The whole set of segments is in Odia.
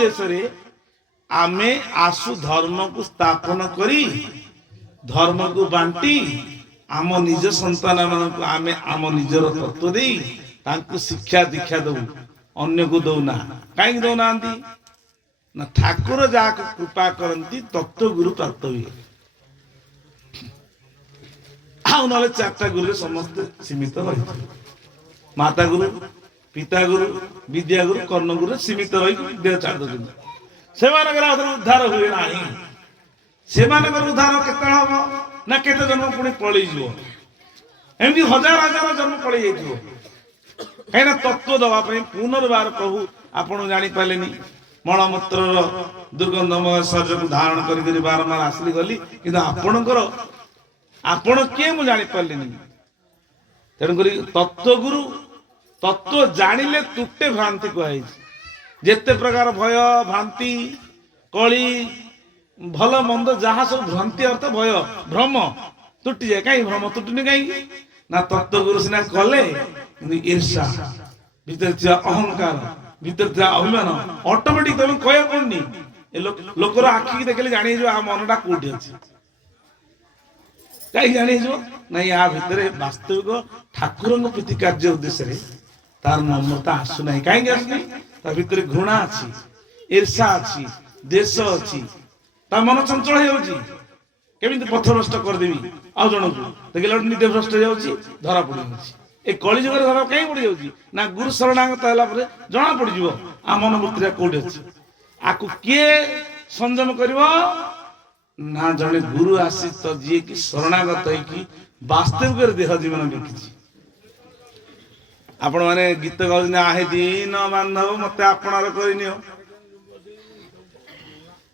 उद्देश्य रे आमे आसु धर्म को स्थापन करी धर्म को बांटी आम निज संतान मान को आमे आम निजर तत्व दे तांको शिक्षा दीक्षा दऊ अन्य को दौना कहीं दौना ना ठाकुर जहाँ कृपा करती तत्व गुरु प्राप्त हुए ना चार्टा गुरु समस्त सीमित रही माता गुरु पिता गुरु विद्या गुरु कर्ण गुरु सीमित रही विद्या छाड़ दौरान से उद्धार हुए ना से उद्धार केत हम ना केते जन्म पुणी पलि एमती हजार हजार जन्म पलि कहीं तत्व दवाई पुनर्बार प्रभु आपण जापारे मलमूत्र दुर्गंधमय शरीर को धारण कर बारंबार आसली गली कि आपणकर आपण किए मुझे जापारे तेणुक तत्व गुरु तत्व जानिले तुटे भ्रांति कहुई जेते प्रकार भय भ्रांति कली भल मंद जहाँ सब भ्रांति अर्थ भय भ्रम तुटी जाए कहीं भ्रम तुटुनी कहीं ना तत्व गुरु सिना कले ईर्षा भीतर अहंकार भीतर अभिमान ऑटोमेटिक तुम कह पड़नी लोकर आखिक देखले जानी आ मनटा कौटी अच्छे कहीं जानी ना या भितर वास्तविक ठाकुर प्रति कार्य उद्देश्य तार ममता आसुना कहीं आसुना ता भितर घृणा अच्छी ईर्षा अच्छी देश अच्छी ता मन चंचल होमी पथ भ्रष्ट करदेवी आउ जन को देखिए निदे भ्रष्ट हो धरा पड़ ए कली जुग धरा कहीं पड़ जाऊँगी ना गुरु शरणागत है जना पड़ आ मन मूर्ति कौटी अच्छे आपको किए संयम कर ना जड़े गुरु आसी तो जी कि शरणागत है वास्तविक देह जीवन बिकी आपण मैंने गीत गाँव आहे दीन बांधव मत आपणार करनी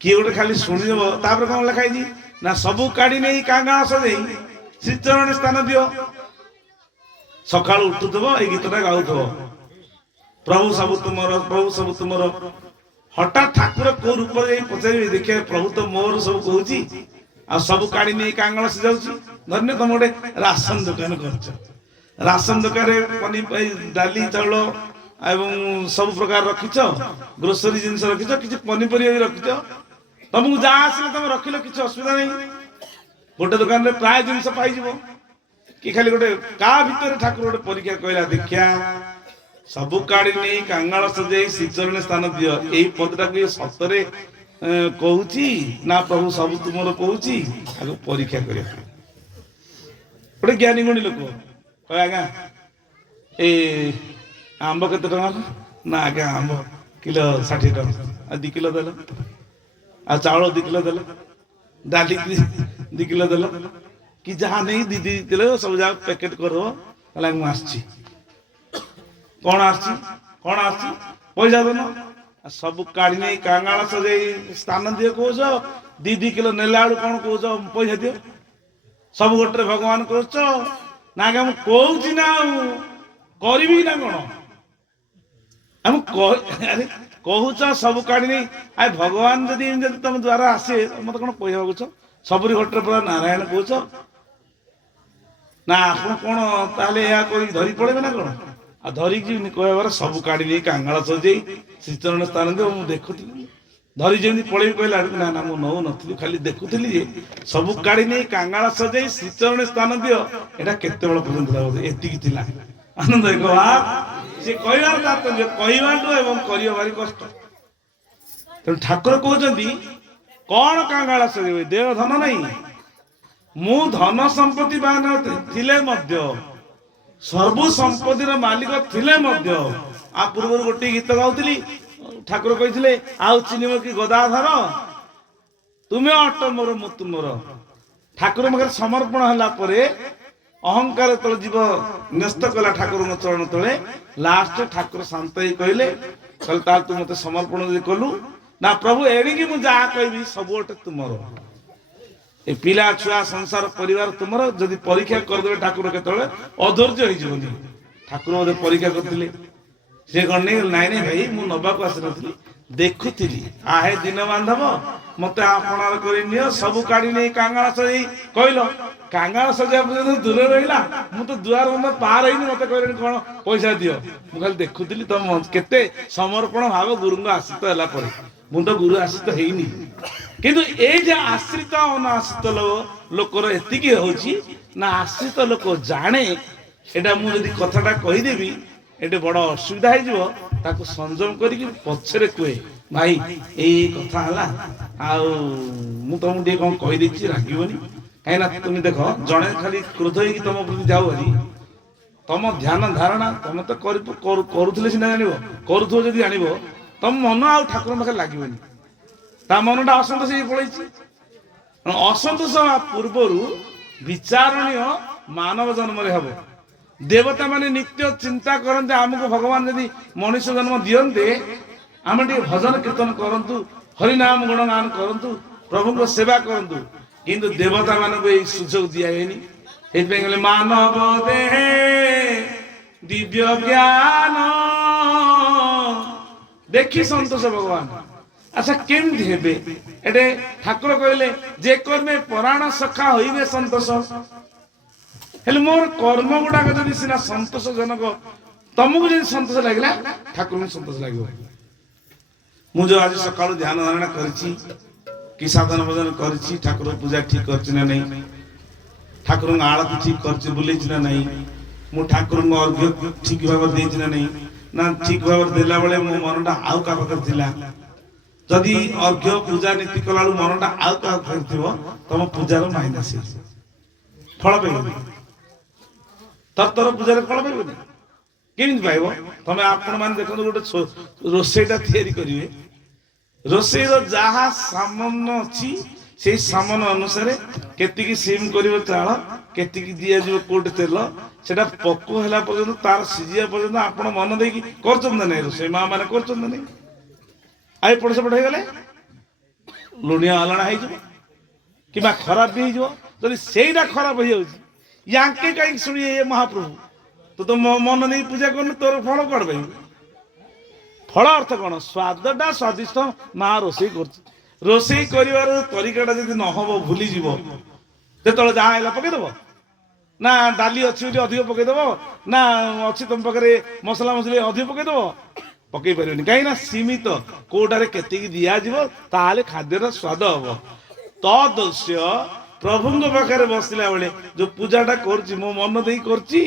किए गोटे खाली शुणिदेव तापर कौन लिखाई ना सबू काढ़ी नहीं कांगा सजे श्रीचरण स्थान दियो सका उठुव ये गीतटा गाउथव प्रभु सबु तुमर हठात ठाकुर को रूप पचारे देखिए प्रभु तो मोर सब कहूँ आ सब काढ़ी नहीं कांगल से जाऊँ धन्य तुम गोटे राशन दुकान कर राशन दुकान डाली चाउल एवं सब प्रकार रखिच ग्रोसरी जिनस रखिच कि पनीपरिया रखिच तुमको जहाँ आसिले तुम रखिल किसी असुविधा नहीं गोटे दुकान में प्राय जिनस पाई कि खाली गोटे का भितर ठाकुर गोटे परीक्षा कहला देखिया सबू काढ़ी नहीं कांगाल सजे श्रीचरण स्थान दियो यही पदटा को सतरे कहूची ना प्रभु सब तुम कहूँ परीक्षा कर गोटे ज्ञानी गुणी लोक कह आज्ञा ए आंब केते ना आज्ञा आंब किलो 60 टଙ୍କା 2 किलो देल आ चाउल 2 किलो देल डाली 2 किलो देल कि जहाँ नहीं दीदी दिले सब जगह पैकेट कर मुझे कौन आसी पैसा देन सब काढ़ी नहीं कांगाल सजे स्थान दिए कौच 2 किलो नेला कौन कौच पैसा दियो सब गोटे भगवान कह ना क्या मुझे ना करी ना कौन अरे कहूच सब काढ़ी नहीं आ भगवान जदि तुम द्वारा आसे मत कौन पैसा मागुच सबरी घटे पूरा नारायण कौच ना आप कौन ताले धरी पड़े ना कौन आ धरिकी कह सब काढ़ी नहीं कांगाल सजे श्रीचरण स्थान दे मुझे देखुली धरी जमी पलि कहला ना ना मुझे नौ नी खाली देखुली जे सब काढ़ी नहीं कांगाल सजे श्रीचरण स्थान दियो एटा केते बड़ पर्यंत एतिकी आनंद से कहवार तात्पर्य कहवाटू एवं कर भारी कष्ट तेणु ठाकुर कहते कौन कांगाल सजे देह धन नहीं मु धन संपत्ति बाहन थिले मध्य सर्व संपत्तिर मालिक थिले मध्य आ पूर्व गोटे गीत गाउली ठाकुर कहते आउ चिन्ह कि गदाधर तुम्हें अट मोर मु तुमर ठाकुर पाखे समर्पण होला परे अहंकार तले जीव न्यस्त कला ठाकुर चरण तले लास्ट ठाकुर शांत ही कहले तू मत समर्पण कलु ना प्रभु एणिकी मुझे जहाँ कहि सब गोटे तुमर ए पिला छुआ संसार परिवार तुमर जदि परीक्षा करदे ठाकुर केतले अधैर्य हो ठाकुर मत परीक्षा करते से कौन नहीं नाई नहीं भाई मुझे नवाक आसी नी ଦେଖୁଥିଲି ଆହେ ଦିନ ବାନ୍ଧବ ମତେ ଆପଣାର କରି ନିଅ ସବୁ କାଢି ନେଇ କାଙ୍ଗାଳ ସଜେଇ କହିଲ କାଙ୍ଗାଳ ସଜେଇବା ପର୍ଯ୍ୟନ୍ତ ଦୂରରେ ରହିଲା ମୁଁ ତ ଦୁଆର ବନ୍ଧ ପାର ହେଇନି ମତେ କହିଲେଣି କଣ ପଇସା ଦିଅ ମୁଁ ଖାଲି ଦେଖୁଥିଲି ତମ କେତେ ସମର୍ପଣ ଭାବ ଗୁରୁଙ୍କ ଆଶ୍ରିତ ହେଲା ପରେ ମୁଁ ତ ଗୁରୁ ଆଶ୍ରିତ ହେଇନି କିନ୍ତୁ ଏଇ ଯେ ଆଶ୍ରିତ ଅନାଶ୍ରିତ ଲୋକର ଏତିକି ହଉଛି ନା ଆଶ୍ରିତ ଲୋକ ଜାଣେ ଏଟା ମୁଁ ଯଦି କଥାଟା କହିଦେବି ଏଠି ବଡ ଅସୁବିଧା ହେଇଯିବ ତାକୁ ସଂଯମ କରିକି ପଛରେ କୁହେ ଭାଇ ଏଇ କଥା ହେଲା ଆଉ ମୁଁ ତମକୁ ଟିକେ କଣ କହିଦେଇଛି ରାଗିବନି କାହିଁକି ନା ତୁମେ ଦେଖ ଜଣେ ଖାଲି କ୍ରୋଧ ହେଇକି ତମ ପ୍ରତି ଯାଉ ଭାରି ତମ ଧ୍ୟାନ ଧାରଣା ତମେ ତ କରୁଥିଲେ ସିନା ଜାଣିବ କରୁଥିବ ଯଦି ଜାଣିବ ତମ ମନ ଆଉ ଠାକୁରଙ୍କ ପାଖରେ ଲାଗିବନି ତା ମନଟା ଅସନ୍ତୋଷ ହେଇ ପଳେଇଛି ଅସନ୍ତୋଷ ପୂର୍ବରୁ ବିଚାରଣୀୟ ମାନବ ଜନ୍ମରେ ହବ ଦେବତା ମାନେ ନିତ୍ୟ ଚିନ୍ତା କରନ୍ତି ଆମକୁ ଭଗବାନ ଯଦି ମଣିଷ ଜନ୍ମ ଦିଅନ୍ତେ ଆମେ ଟିକେ ଭଜନ କୀର୍ତ୍ତନ କରନ୍ତୁ ହରିନାମ ଗୁଣଗାନ କରନ୍ତୁ ପ୍ରଭୁଙ୍କ ସେବା କରନ୍ତୁ କିନ୍ତୁ ଦେବତା ମାନଙ୍କୁ ଏଇ ସୁଯୋଗ ଦିଆହେଇନି ସେଇଥିପାଇଁ କହିଲେ ମାନବ ଦେହେ ଦିବ୍ୟ ଜ୍ଞାନ ଦେଖି ସନ୍ତୋଷ ଭଗବାନ ଆଚ୍ଛା କେମିତି ହେବେ ଏଟେ ଠାକୁର କହିଲେ ଯେ କର୍ମେ ପରାଣ ସଖା ହୋଇବେ ସନ୍ତୋଷ ହେଲେ ମୋର କର୍ମ ଗୁଡାକ ଯଦି ସିନା ସନ୍ତୋଷଜନକ ତମକୁ ଯଦି ସନ୍ତୋଷ ଲାଗିଲା ଠାକୁରଙ୍କୁ ସନ୍ତୋଷ ଲାଗିବ ମୁଁ ଯୋଉ ଆଜି ସକାଳୁ ଧ୍ୟାନ ଧାରଣା କରିଛି କି ସାଧନ ଭଜନ କରିଛି ଠାକୁର ପୂଜା ଠିକ କରିଛି ନା ନାଇଁ ଠାକୁରଙ୍କ ଆଳତି ଠିକ କରିଛି ବୁଲେଇଛି ନା ନାଇଁ ମୁଁ ଠାକୁରଙ୍କ ଅର୍ଘ୍ୟ ଠିକ ଭାବରେ ଦେଇଛି ନା ନାଇଁ ନା ଠିକ ଭାବରେ ଦେଲା ବେଳେ ମୋ ମନଟା ଆଉ କାହା ପାଖରେ ଥିଲା ଯଦି ଅର୍ଘ୍ୟ ପୂଜା ନୀତି କଲା ବେଳୁ ମନଟା ଆଉ କାହା ପାଖରେ ଥିବ ତମ ପୂଜାର ମାଇନସ ହେଇଯିବ ଫଳ ପାଇବନି ତର ପୂଜାରେ ଫଳ ପାଇବନି କେମିତି ପାଇବ ତମେ ଆପଣ ମାନେ ଦେଖନ୍ତୁ ଗୋଟେ ରୋଷେଇଟା ତିଆରି କରିବେ ରୋଷେଇର ଯାହା ସାମାନ ଅଛି ସେଇ ସାମାନ ଅନୁସାରେ କେତିକି ସିମ୍ କରିବ ଚାଳ କେତିକି ଦିଆଯିବ କୋଉଠି ତେଲ ସେଟା ପକ୍କ ହେଲା ପର୍ଯ୍ୟନ୍ତ ତାର ସିଝିବା ପର୍ଯ୍ୟନ୍ତ ଆପଣ ମନ ଦେଇକି କରୁଛନ୍ତି ନା ନାଇଁ ରୋଷେଇ ମା ମାନେ କରୁଛନ୍ତି ନା ନାଇଁ ଆଉ ଏପଟ ସେପଟ ହେଇଗଲେ ଲୁଣିଆ ଅଲଣା ହେଇଯିବ କିମ୍ବା ଖରାପ ବି ହେଇଯିବ ଯଦି ସେଇଟା ଖରାପ ହେଇଯାଉଛି ୟାଙ୍କେ କାହିଁକି ଶୁଣି ମହାପ୍ରଭୁ ତୁ ତ ମନ ନେଇ ପୂଜା କରୁନୁ ତୋର ଫଳ କୁଆଡେ ପାଇବୁ ଫଳ ଅର୍ଥ କଣ ସ୍ୱାଦଟା ସ୍ୱାଦିଷ୍ଟ ମା ରୋଷେଇ କରୁଛି ରୋଷେଇ କରିବାର ତରିକାଟା ଯଦି ନହବ ଭୁଲିଯିବ ଯେତେବେଳେ ଯାହା ହେଲା ପକେଇଦବ ନା ଡାଲି ଅଛି ବୋଲି ଅଧିକ ପକେଇଦବ ନା ଅଛି ତମ ପାଖରେ ମସଲା ମସଲି ଅଧିକ ପକେଇଦବ ପକେଇ ପାରିବନି କାହିଁକି ନା ସୀମିତ କୋଉଟାରେ କେତିକି ଦିଆଯିବ ତାହେଲେ ଖାଦ୍ୟର ସ୍ୱାଦ ହବ ତଦୃଶ୍ୟ ପ୍ରଭୁଙ୍କ ପାଖରେ ବସିଲା ବେଳେ ଯୋଉ ପୂଜାଟା କରୁଛି ମୋ ମନ ଦେଇ କରୁଛି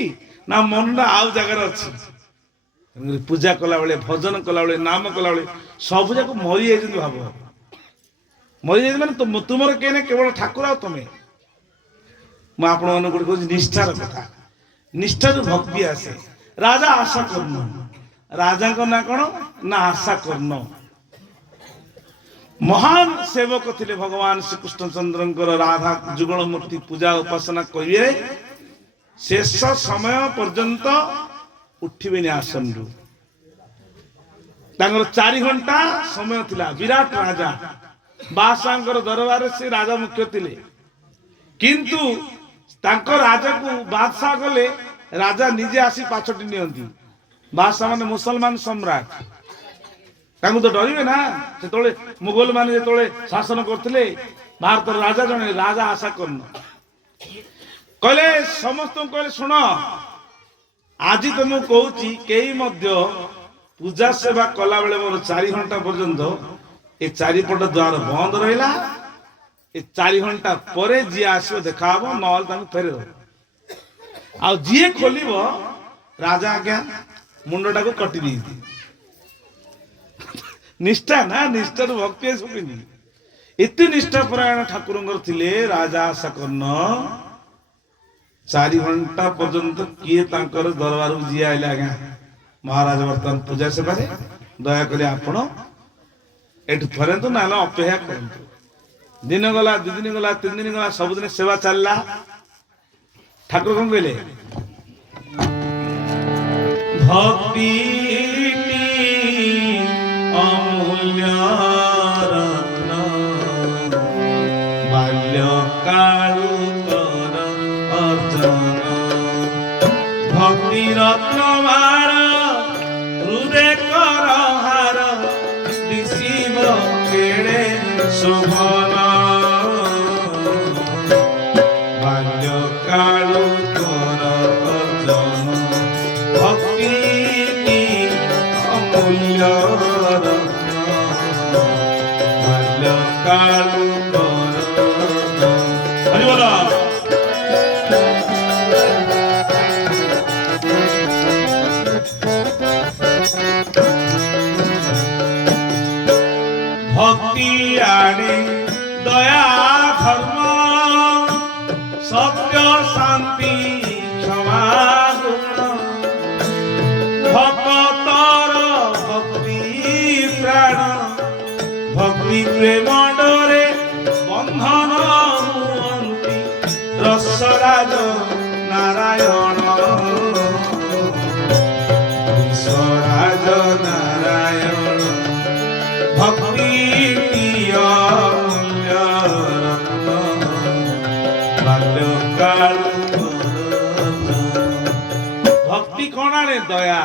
ନା ମନଟା ଆଉ ଜାଗାରେ ଅଛି ପୂଜା କଲାବେଳେ ଭଜନ କଲାବେଳେ ନାମ କଲାବେଳେ ସବୁ ଯାକ ମରିଯାଇଛନ୍ତି ଭାବ ମରିଯାଇଛି ମାନେ ତୁମର କେହି କେବଳ ଠାକୁର ଆଉ ତମେ ମୁଁ ଆପଣ ମାନଙ୍କୁ ଗୋଟେ କହୁଛି ନିଷ୍ଠାର କଥା ନିଷ୍ଠାରୁ ଭକ୍ତି ଆସେ ରାଜା ଆଶା କର୍ଣ୍ଣ ରାଜାଙ୍କ ନାଁ କଣ ନା ଆଶା କର୍ଣ୍ଣ ମହାନ ସେବକ ଥିଲେ ଭଗବାନ ଶ୍ରୀକୃଷ୍ଣ ଚନ୍ଦ୍ରଙ୍କର ରାଧା ଯୁଗଳ ମୂର୍ତ୍ତି ପୂଜା ଉପାସନା କରିବେ ଶେଷ ସମୟ ପର୍ଯ୍ୟନ୍ତ ଉଠିବେନି ଆସନରୁ ତାଙ୍କର 4 ଘଣ୍ଟା ସମୟ ଥିଲା ବିରାଟ ରାଜା ବାଦଶାହଙ୍କର ଦରବାରରେ ସେ ରାଜା ମୁଖ୍ୟ ଥିଲେ କିନ୍ତୁ ତାଙ୍କ ରାଜାକୁ ବାଦଶାହ ଗଲେ ରାଜା ନିଜେ ଆସି ପାଛୋଟି ନିଅନ୍ତି ବାଦଶାହ ମାନେ ମୁସଲମାନ ସମ୍ରାଟ ତାଙ୍କୁ ତ ଡରିବେ ନା ସେତେବେଳେ ମୁଗଲ ମାନେ ଯେତେବେଳେ ଶାସନ କରୁଥିଲେ ଭାରତର ରାଜା ଜଣେ ରାଜା ଆଶା କର୍ଣ୍ଣ କହିଲେ ସମସ୍ତଙ୍କୁ କହିଲେ ଶୁଣ ଆଜି ତ ମୁଁ କହୁଛି କେହି ମଧ୍ୟ ପୂଜା ସେବା କଲା ବେଳେ ମୋର 4 ଘଣ୍ଟା ପର୍ଯ୍ୟନ୍ତ ଏ ଚାରିପଟ ଦ୍ୱାର ବନ୍ଦ ରହିଲା ଏ 4 ଘଣ୍ଟା ପରେ ଯିଏ ଆସିବ ଦେଖାହବ ନହେଲେ ତାଙ୍କୁ ଫେରେଇବ ଆଉ ଯିଏ ଖୋଲିବ ରାଜା ଆଜ୍ଞା ମୁଣ୍ଡଟାକୁ କଟି ଦେଇଛି ନିଷ୍ଠା ନା ନିଷ୍ଠାରୁ ଭକ୍ତି ଶୁଣିନି ଏତେ ନିଷ୍ଠା ପରାୟଣ ଠାକୁରଙ୍କର ଥିଲେ ରାଜା ଆଶା କର୍ଣ୍ଣ 4 ଘଣ୍ଟା ପର୍ଯ୍ୟନ୍ତ କିଏ ତାଙ୍କର ଦରବାରକୁ ଯିଏ ଆଇଲେ ଆଜ୍ଞା ମହାରାଜ ବର୍ତ୍ତମାନ ପୂଜା ସେବାରେ ଦୟାକରି ଆପଣ ଏଠୁ ଫେରନ୍ତୁ ନହେଲେ ଅପେକ୍ଷା କରନ୍ତୁ ଦିନ ଗଲା 2 ଦିନ ଗଲା 3 ଦିନ ଗଲା ସବୁଦିନ ସେବା ଚାଲିଲା ଠାକୁର କଣ କହିଲେ ଭକ୍ତି ଅମୂଲ୍ୟ ରତ୍ନ ବାଲ୍ୟ କାଳୁ କର ଅର୍ଜନ ଭକ୍ତି ରତ୍ନ ମାଳ ହୃଦୟ କର ହାର ଶୋଭନ ବାଲ୍ୟକାଳୁ ତୋର ଭଜନ ଭକ୍ତି ଅମୂଲ୍ୟ ରତ୍ନ ବାଲ୍ୟକାଳୁ ତୋର ହରିବୋଲ। ভক্তি আনে দয়া ধর্ম সত্য শান্তি ক্ষমা গুণ ভক্তর ভক্তি প্রাণ ভক্তি প্রেম ডরে বন্ধন হুয়ন্তি রসরাজ নারায়ণ বিশ্বরাজ নারায়ণ ভক্তি অমূল্য রত্ন বাল্যকাল। ভক্তি কোণ আনে দয়া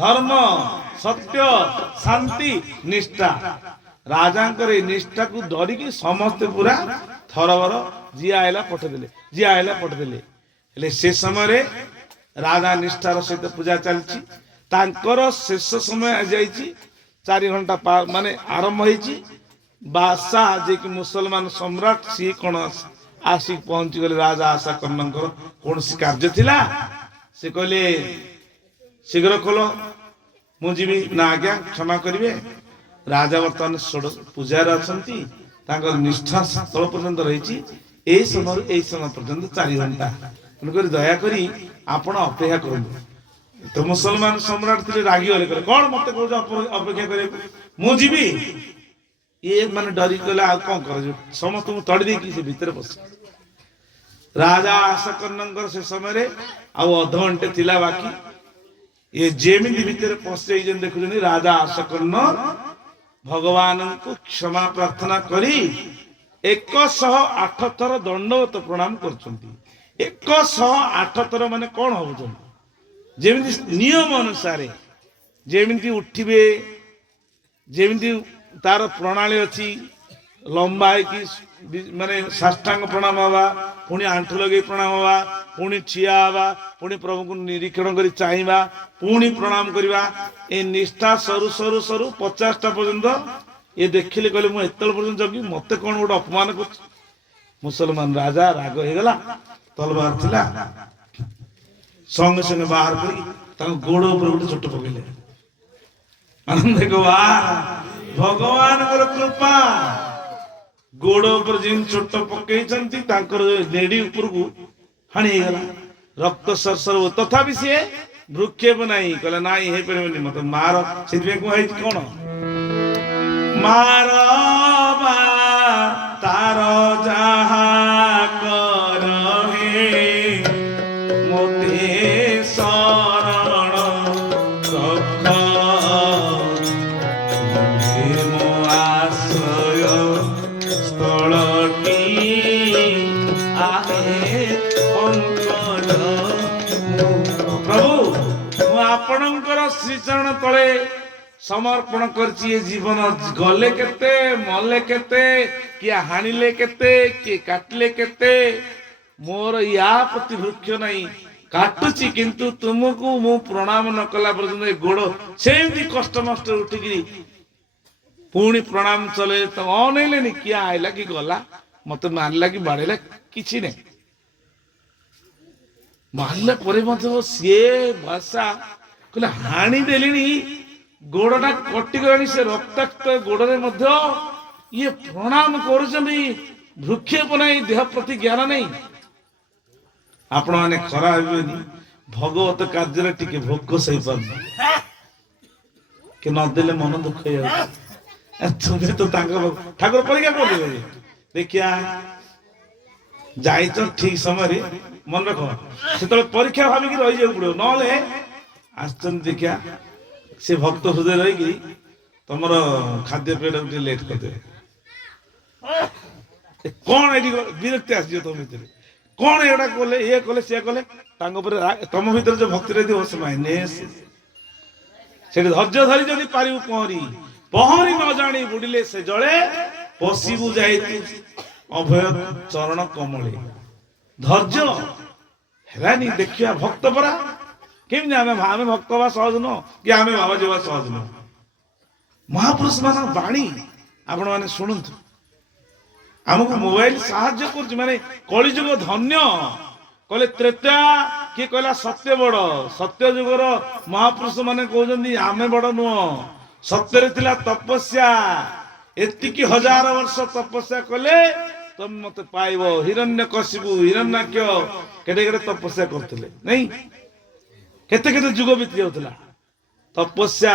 ধর্ম সত্য শান্তি নিষ্ঠা। ରାଜାଙ୍କର ଏଇ ନିଷ୍ଠାକୁ ଧରିକି ସମସ୍ତେ ପୁରା ଥରବର ଯିଏ ଆଇଲା ପଠେଇଦେଲେ ଯିଏ ଆଇଲା ପଠେଇଦେଲେ। ହେଲେ ସେ ସମୟରେ ରାଜା ନିଷ୍ଠାର ସହିତ ପୂଜା ଚାଲିଛି। ତାଙ୍କର ଶେଷ ସମୟ ଯାଇଛି 4 ଘଣ୍ଟା ମାନେ ଆରମ୍ଭ ହେଇଛି। ବାଦଶାହ ଯିଏକି ମୁସଲମାନ ସମ୍ରାଟ ସିଏ କଣ ଆସିକି ପହଞ୍ଚିଗଲେ ରାଜା ଆଶା କର୍ଣ୍ଣଙ୍କର କୌଣସି କାର୍ଯ୍ୟ ଥିଲା। ସେ କହିଲେ ଶୀଘ୍ର ଖୋଲ ମୁଁ ଯିବି। ନା ଆଜ୍ଞା କ୍ଷମା କରିବେ ରାଜା ବର୍ତ୍ତମାନ ପୂଜାରେ ଅଛନ୍ତି। ତାଙ୍କର ନିଷ୍ଠା ସ୍ଥଳ ପର୍ଯ୍ୟନ୍ତ ରହିଛି ଏଇ ସମୟରୁ ଏଇ ସମୟ ପର୍ଯ୍ୟନ୍ତ 4 ଘଣ୍ଟା। ତେଣୁକରି ଦୟାକରି ଆପଣ ଅପେକ୍ଷା କରନ୍ତୁ। ତ ମୁସଲମାନ ସମ୍ରାଟ ଥିଲେ ରାଗିଗଲେ କହିଲେ କଣ ମତେ କହୁଛ ଅପେକ୍ଷା କରିବାକୁ ମୁଁ ଯିବି। ଇଏ ମାନେ ଡରି ଗଲେ ଆଉ କଣ କରାଯିବ ସମସ୍ତଙ୍କୁ ତଡ଼ି ଦେଇକି ସେ ଭିତରେ ବସି ରାଜା ଆଶା କର୍ଣ୍ଣଙ୍କର ସେ ସମୟରେ ଆଉ ଅଧଘଣ୍ଟେ ଥିଲା ବାକି। ଇଏ ଯେମିତି ଭିତରେ ପଶି ଯାଇଛନ୍ତି ଦେଖୁଛନ୍ତି ରାଜା ଆଶା କର୍ଣ୍ଣ ଭଗବାନଙ୍କୁ କ୍ଷମା ପ୍ରାର୍ଥନା କରି 108 ଥର ଦଣ୍ଡବତ ପ୍ରଣାମ କରୁଛନ୍ତି। 108 ଥର ମାନେ କଣ ହଉଛନ୍ତି ଯେମିତି ନିୟମ ଅନୁସାରେ ଯେମିତି ଉଠିବେ ଯେମିତି ତାର ପ୍ରଣାଳୀ ଅଛି। ଲମ୍ବା ହେଇକି ମାନେ ସାଷ୍ଟାଙ୍ଗ ପ୍ରଣାମ ହବା ପୁଣି ଆଣ୍ଠୁ ଲଗେଇ ପ୍ରଣାମ ହବା ପୁଣି ଠିଆ ହବା ପୁଣି ପ୍ରଭୁଙ୍କୁ ନିରୀକ୍ଷଣ କରି ଚାହିଁବା ପୁଣି ପ୍ରଣାମ କରିବା। ଏ ନିଷ୍ଠା ସରୁ ସରୁ ସରୁ 50ଟା ପର୍ଯ୍ୟନ୍ତ ଇଏ ଦେଖିଲେ କହିଲେ ମୁଁ ଏତେବେଳେ ପର୍ଯ୍ୟନ୍ତ ଜଗି ମତେ କଣ ଗୋଟେ ଅପମାନ କରୁଛି। ମୁସଲମାନ ରାଜା ରାଗ ହେଇଗଲା ତଲବାର ଥିଲା ସଙ୍ଗେ ସଙ୍ଗେ ବାହାର କରି ତାଙ୍କ ଗୋଡ ଉପରେ ଗୋଟେ ଚୋଟ ପକେଇଲେ। ଆନନ୍ଦ ଭଗବାନଙ୍କର କୃପା ଗୋଡ ଉପରେ ଯେମିତି ଚୋଟ ପକେଇଛନ୍ତି ତାଙ୍କର ଲେଡି ଉପରକୁ ହାଣି ହେଇଗଲା ରକ୍ତ ସରସର। ତଥାପି ସିଏ ଭ୍ରୁକ୍ଷେପ ନାହିଁ କହିଲେ ନାଇଁ ହେଇପାରିବନି ମତେ ମାର। ସେଥିପାଇଁ କୁହା ହେଇଛି କଣ ମାର ବା ତାର ଯାହା କର ହେ ମୋତେ ଶରଣ ରଖ ମୋ ଆଶ୍ରୟ ସ୍ଥଳଟି ଆହେ ପଙ୍କଜ। ପ୍ରଭୁ ମୁଁ ଆପଣଙ୍କର ଶ୍ରୀଚରଣ ତଳେ ସମର୍ପଣ କରିଛି ଏ ଜୀବନ। ଗଲେ କେତେ ମଲେ କେତେ କିଏ ହାଣିଲେ କେତେ କିଏ କାଟିଲେ କେତେ ମୋର ୟା ପ୍ରତି ବୃକ୍ଷ ନାହିଁ କାଟୁଛି କିନ୍ତୁ ତୁମକୁ ମୁଁ ପ୍ରଣାମ ନ କଲା ପର୍ଯ୍ୟନ୍ତ ଏ ଗୋଡ ସେମିତି କଷ୍ଟ ମଷ୍ଟ ଉଠିକି ପୁଣି ପ୍ରଣାମ ଚଲେଇଲେ ତ ଅନେଇଲେନି କିଏ ଆଇଲା କି ଗଲା ମତେ ମାରିଲା କି ବାଡେଇଲା କିଛି ନାହିଁ। ମାରିଲା ପରେ ମଧ୍ୟ ସିଏ ଭାଷା କହିଲେ ହାଣି ଦେଲିଣି ଗୋଡଟା କଟିଗଲାଣି ସେ ରକ୍ତାକ୍ତ ଗୋଡରେ ମଧ୍ୟ ଇଏ ପ୍ରଣାମ କରୁଛନ୍ତି ଭୃକ୍ଷେପ ନାହିଁ ଦେହ ପ୍ରତି ଜ୍ଞାନ ନାହିଁ। ଆପଣ ମାନେ ଖରା ହେବେନି ଭଗବତ କାର୍ଯ୍ୟରେ ଟିକେ ଭୋକ ସହିପାରୁନି କି ନଦେଲେ ମନ ଦୁଃଖ ହେଇଯାଉଛି। ତୁମେ ତ ତାଙ୍କ ଠାକୁର ପରୀକ୍ଷା କରିଦେବେ ଦେଖିଆ ଯାଇଛ ଠିକ ସମୟରେ ମନେ ରଖ ସେତେବେଳେ ପରୀକ୍ଷା ଭାବିକି ରହିଯିବାକୁ ପଡିବ ନହେଲେ ଆସିଛନ୍ତି ଦେଖିଆ ସେ ଭକ୍ତ ହୃଦୟ ରହିକି ତମର ଖାଦ୍ୟ ପେୟଟାକୁ ଟିକେ ଲେଟ୍ କରିଦେବେ। କଣ ଏଠି ବିରକ୍ତି ଆସିଯିବ ତମ ଭିତରେ କଣ ଏଗୁଡା କଲେ ଇଏ କଲେ ସିଏ କଲେ ତାଙ୍କ ଉପରେ ତମ ଭିତରେ ଯୋଉ ଭକ୍ତି ରହିଥିବ ସେ ମାଇନେସ୍ ସେଠି ଧୈର୍ଯ୍ୟ ଧରି ଯଦି ପାରିବୁ ପହଁରି ନ ଜାଣି ବୁଡିଲେ ସେ ଜଳେ ପଶିବୁ ଯାଇ ଅଭୟ ଚରଣ କମଳେ। ଧୈର୍ଯ୍ୟ ହେଲାନି ଦେଖିବା ଭକ୍ତ ପରା କେମିତି ଆମେ ଭକ୍ତ ହବା ସହଜ ନୁହଁ କି ଆମେ ବାବାଜୀ ହବା ସହଜ ନୁହଁ। ମହାପୁରୁଷ ମାନଙ୍କ ବାଣୀ ଆପଣ ମାନେ ଶୁଣନ୍ତୁ। ଆମକୁ ମୋବାଇଲ ସାହାଯ୍ୟ କରୁଛି ମାନେ କଳିଯୁଗ ଧନ୍ୟ କହିଲେ ତ୍ରେତା କିଏ କହିଲା ସତ୍ୟ ବଡ। ସତ୍ୟ ଯୁଗର ମହାପୁରୁଷ ମାନେ କହୁଛନ୍ତି ଆମେ ବଡ ନୁହଁ। ସତ୍ୟରେ ଥିଲା ତପସ୍ୟା। ଏତିକି 1000 ବର୍ଷ ତପସ୍ୟା କଲେ ତମେ ମତେ ପାଇବ। ହିରଣ୍ୟକଶିପୁ ହିରଣ୍ୟାକ୍ଷ କେତେ କେତେ ତପସ୍ୟା କରୁଥିଲେ ନାଇଁ। କେତେ କେତେ ଯୁଗ ବିତି ଯାଉଥିଲା ତପସ୍ୟା।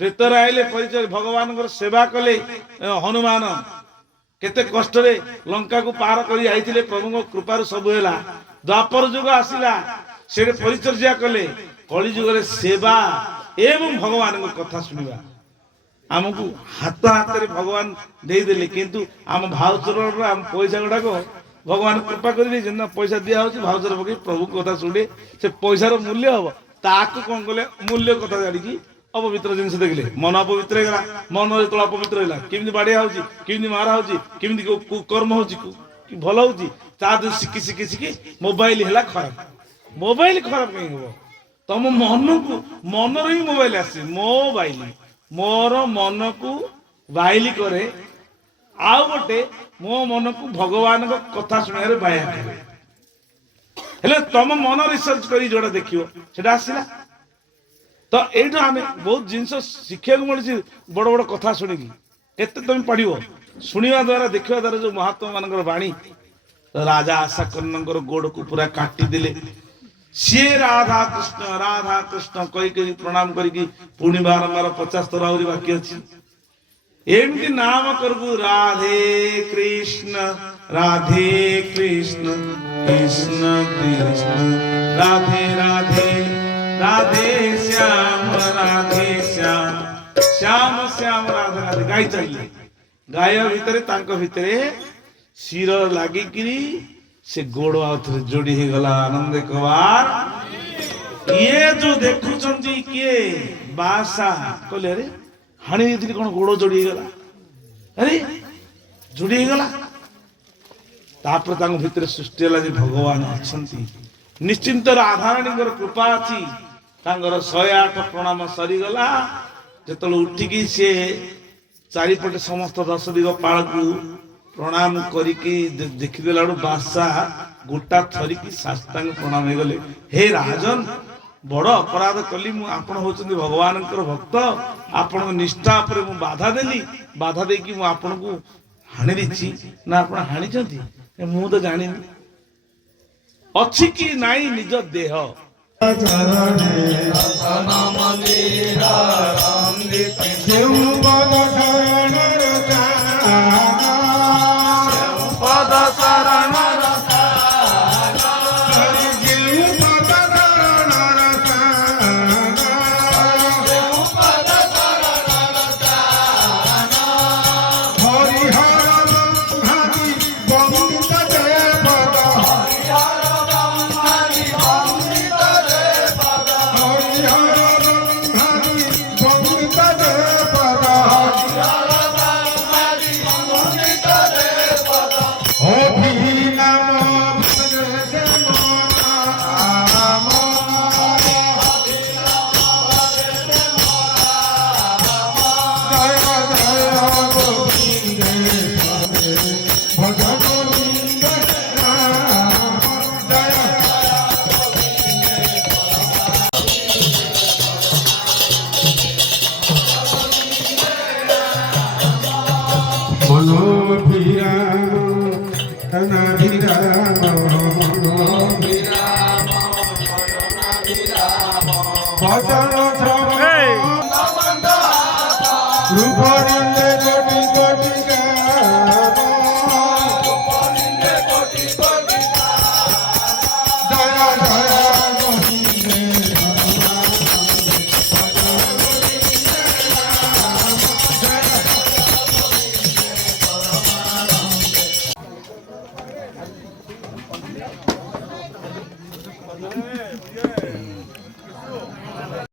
ତ୍ରେତର ଆଇଲେ ପରିଚୟ ଭଗବାନଙ୍କର ସେବା କଲେ। ହନୁମାନ କେତେ କଷ୍ଟରେ ଲଙ୍କାକୁ ପାର କରି ଯାଇଥିଲେ। ପ୍ରଭୁଙ୍କ କୃପାରୁ ସବୁ ହେଲା। ଦ୍ୱାପର ଯୁଗ ଆସିଲା ସେଠି ପରିଚର୍ୟା କଲେ। କଳି ଯୁଗରେ ସେବା ଏବଂ ଭଗବାନଙ୍କ କଥା ଶୁଣିବା। ଆମକୁ ହାତ ହାତରେ ଭଗବାନ ଦେଇଦେଲେ କିନ୍ତୁ ଆମ ଭାଉଚର ଆମ ପଇସା ଗୁଡାକ ଭଗବାନ କୃପା କରିଦେଇଛନ୍ତି ନା। ପଇସା ଦିଆ ହଉଛି ଭାଉଚର ପକେଇ ପ୍ରଭୁଙ୍କ କଥା ଶୁଣେ। ସେ ପଇସାର ମୂଲ୍ୟ ହବ। ତାକୁ କଣ କଲେ ମୂଲ୍ୟ କଥା ଜାଣିକି ଅପବିତ୍ର ଜିନିଷ ଦେଖିଲେ ମନ ଅପବିତ୍ର ହେଇଗଲା। ମନ ଯେତେବେଳେ ଅପବିତ୍ର ହେଲା କେମିତି ବାଡିଆ ହଉଛି କେମିତି ମାରା ହଉଛି କେମିତି କର୍ମ ହଉଛି ଭଲ ହଉଛି ତା ଶିଖି ଶିଖି ଶିଖି ମୋବାଇଲ ହେଲା ଖରାପ। ମୋବାଇଲ ଖରାପ କାହିଁ ହବ? ତମ ମନକୁ ମନର ହିଁ ମୋବାଇଲ ଆସିଛି। ମୋବାଇଲ ମୋର ମନକୁ ବାଇଲି କରେ। ଆଉ ଗୋଟେ ମୋ ମନକୁ ଭଗବାନଙ୍କ କଥା ଶୁଣିବାରେ ବାୟା କରେ। ହେଲେ ତମ ମନ ରିସର୍ଚ୍ଚ କରି ଯୋଉଟା ଦେଖିବ ସେଟା ଆସିଲା। ତ ଏଇଠୁ ଆମେ ବହୁତ ଜିନିଷ ଶିଖିବାକୁ ମିଳୁଛି ବଡ ବଡ କଥା ଶୁଣିକି। କେତେ ତମେ ପଢିବ ଶୁଣିବା ଦ୍ଵାରା ଦେଖିବା ଦ୍ଵାରା ଯୋଉ ମହାତ୍ମା ମାନଙ୍କର ବାଣୀ। ରାଜା ଆଶାକର୍ଣ୍ଣଙ୍କର ଗୋଡକୁ ପୁରା କାଟିଦେଲେ। ସିଏ ରାଧା କୃଷ୍ଣ କହି ପ୍ରଣାମ କରିକି ପୁଣି ବାରମ୍ବାର 50 ଥର ଆହୁରି ବାକି ଅଛି। ଏମିତି ନାମ କରବୁ ରାଧେ କୃଷ୍ଣ କୃଷ୍ଣ କୃଷ୍ଣ ରାଧେ ରାଧେ ରାଧେ ଶ୍ୟାମ ଶ୍ୟାମ ଶ୍ୟାମ ରାଧେ ରାଧେ ଗାଇ ଚାଲିଲେ। ଗାଇବା ଭିତରେ ତାଙ୍କ ଭିତରେ ଶିର ଲାଗିକିରି ସେ ଗୋଡ ଆଉ ଥରେ ଯୋଡି ହେଇଗଲା। ଆନନ୍ଦ କବାର ଇଏ ଯୋଉ ଦେଖୁଛନ୍ତି କିଏ ବାସା କହିଲେ ଆରେ ହାଣି ଦେଇଥିଲି କଣ ଗୋଡ ଯୋଡି ହେଇଗଲା। ଆରେ ଯୋଡି ହେଇଗଲା। ତାପରେ ତାଙ୍କ ଭିତରେ ସୃଷ୍ଟି ହେଲା ଯେ ଭଗବାନ ଅଛନ୍ତି। ନିଶ୍ଚିନ୍ତ ରାଧାରାଣୀଙ୍କର କୃପା ଅଛି। ତାଙ୍କର 108 ପ୍ରଣାମ ସରିଗଲା। ଯେତେବେଳେ ଉଠିକି ସିଏ ଚାରିପଟେ ସମସ୍ତ 10 ଦିଗ ପାଳକୁ ପ୍ରଣାମ କରିକି ଦେଖିଦେଲା ବେଳୁ ବାସା ଗୋଟା ଥରିକି ସାଷ୍ଟାଙ୍ଗ ପ୍ରଣାମ ହେଇଗଲେ। ହେ ରାଜନ ବଡ ଅପରାଧ କଲି ମୁଁ। ଆପଣ ହଉଛନ୍ତି ଭଗବାନଙ୍କର ଭକ୍ତ। ଆପଣଙ୍କ ନିଷ୍ଠା ଉପରେ ମୁଁ ବାଧା ଦେଲି। ବାଧା ଦେଇକି ମୁଁ ଆପଣଙ୍କୁ ହାଣି ଦେଇଛି ନା ଆପଣ ହାଣିଛନ୍ତି ମୁଁ ତ ଜାଣିନି। ଅଛି କି ନାଇଁ ନିଜ ଦେହ Hey!